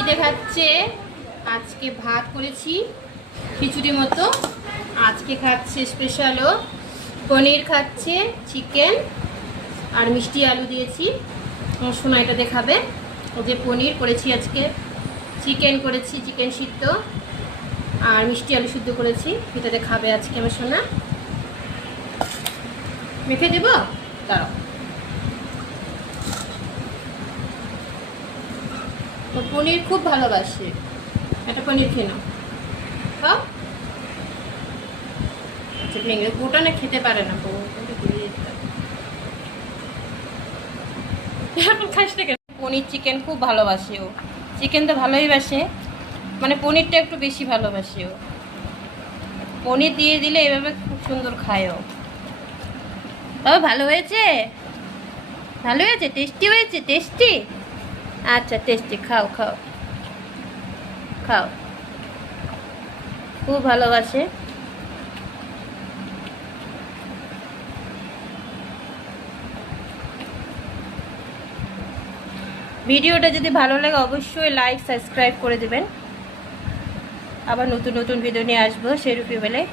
কি দেখাচ্ছে? আজকে ভাত করেছি খিচুড়ি মতো। আজকে খাচ্ছে স্পেশালও পনির, খাচ্ছে চিকেন আর মিষ্টি আলু দিয়েছি। শোনা এটা দেখাবে যে পনির করেছি, আজকে চিকেন করেছি, চিকেন সিদ্ধ আর মিষ্টি আলু সিদ্ধ করেছি। এটা দেখাবে আজকে আমার সোনা। মেখে দেব, দাঁড়াও। পনির খুব ভালোবাসে, একটা পনির খেয়ে নাও, খাও। ভেঙে গোটা না খেতে পারে না, পনির চিকেন খুব ভালোবাসে ও। চিকেন তো ভালোই বাসে, মানে পনিরটা একটু বেশি ভালোবাসে ও। পনির দিয়ে দিলে এভাবে খুব সুন্দর খায় ও। তবে ভালো হয়েছে, ভালো হয়েছে, টেস্টি হয়েছে, টেস্টি। আচ্ছা টেস্টি, খাও খাও খাও, খুব ভালোবাসে। ভিডিওটা যদি ভালো লাগে অবশ্যই লাইক সাবস্ক্রাইব করে দেবেন। আবার নতুন নতুন ভিডিও নিয়ে আসবো সেরূপী বেলায়।